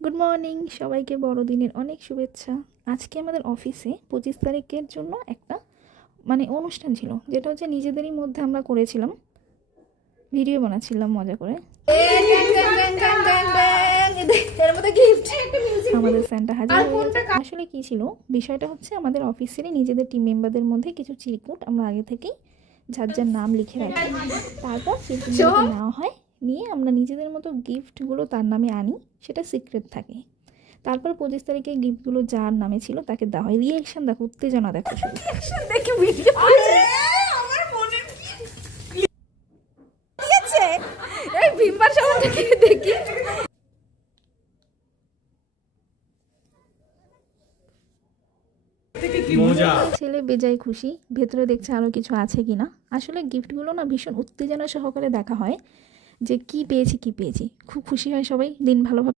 Good morning সবাইকে বড়দিনের অনেক শুভেচ্ছা। আজকে আমাদের অফিসে 25 তারিখের জন্য একটা অনুষ্ঠান ছিল, যেটা হচ্ছে নিজেদেরই মধ্যে আমরা করেছিলাম, ভিডিও বানাচ্ছিলাম মজা করে। আমাদের স্যান্টা হাজির হয়ে গেছে। আসলে কি ছিল বিষয়টা হচ্ছে, আমাদের অফিসেরই নিজেদের টিম মেম্বারদের মধ্যে কিছু চিরকুট আমরা আগে থেকেই যার যার নাম লিখে রাখি। তারপর চিরকুটগুলো নেওয়া হয়, নিয়ে আমরা নিজেদের মতো গিফটগুলো তার নামে আনি, সেটা সিক্রেট থাকে। তারপর 25 তারিখে গিফটগুলো যার নামে ছিল তাকে দেওয়া হয়। রিয়েকশন দেখো, উত্তেজনা দেখো, শুধু দেখি ভিডিও আমার মনে দিয়েছে এই ভিম্বার সামনে থেকে দেখি। ছেলে বেজায় খুশি, ভেতরে দেখছে আরও কিছু আছে কিনা। আসলে গিফটগুলো না ভীষণ উত্তেজনা সহকারে দেখা হয়, যে কি পেয়েছি। খুব খুশি হয় সবাই, দিন ভালোভাবে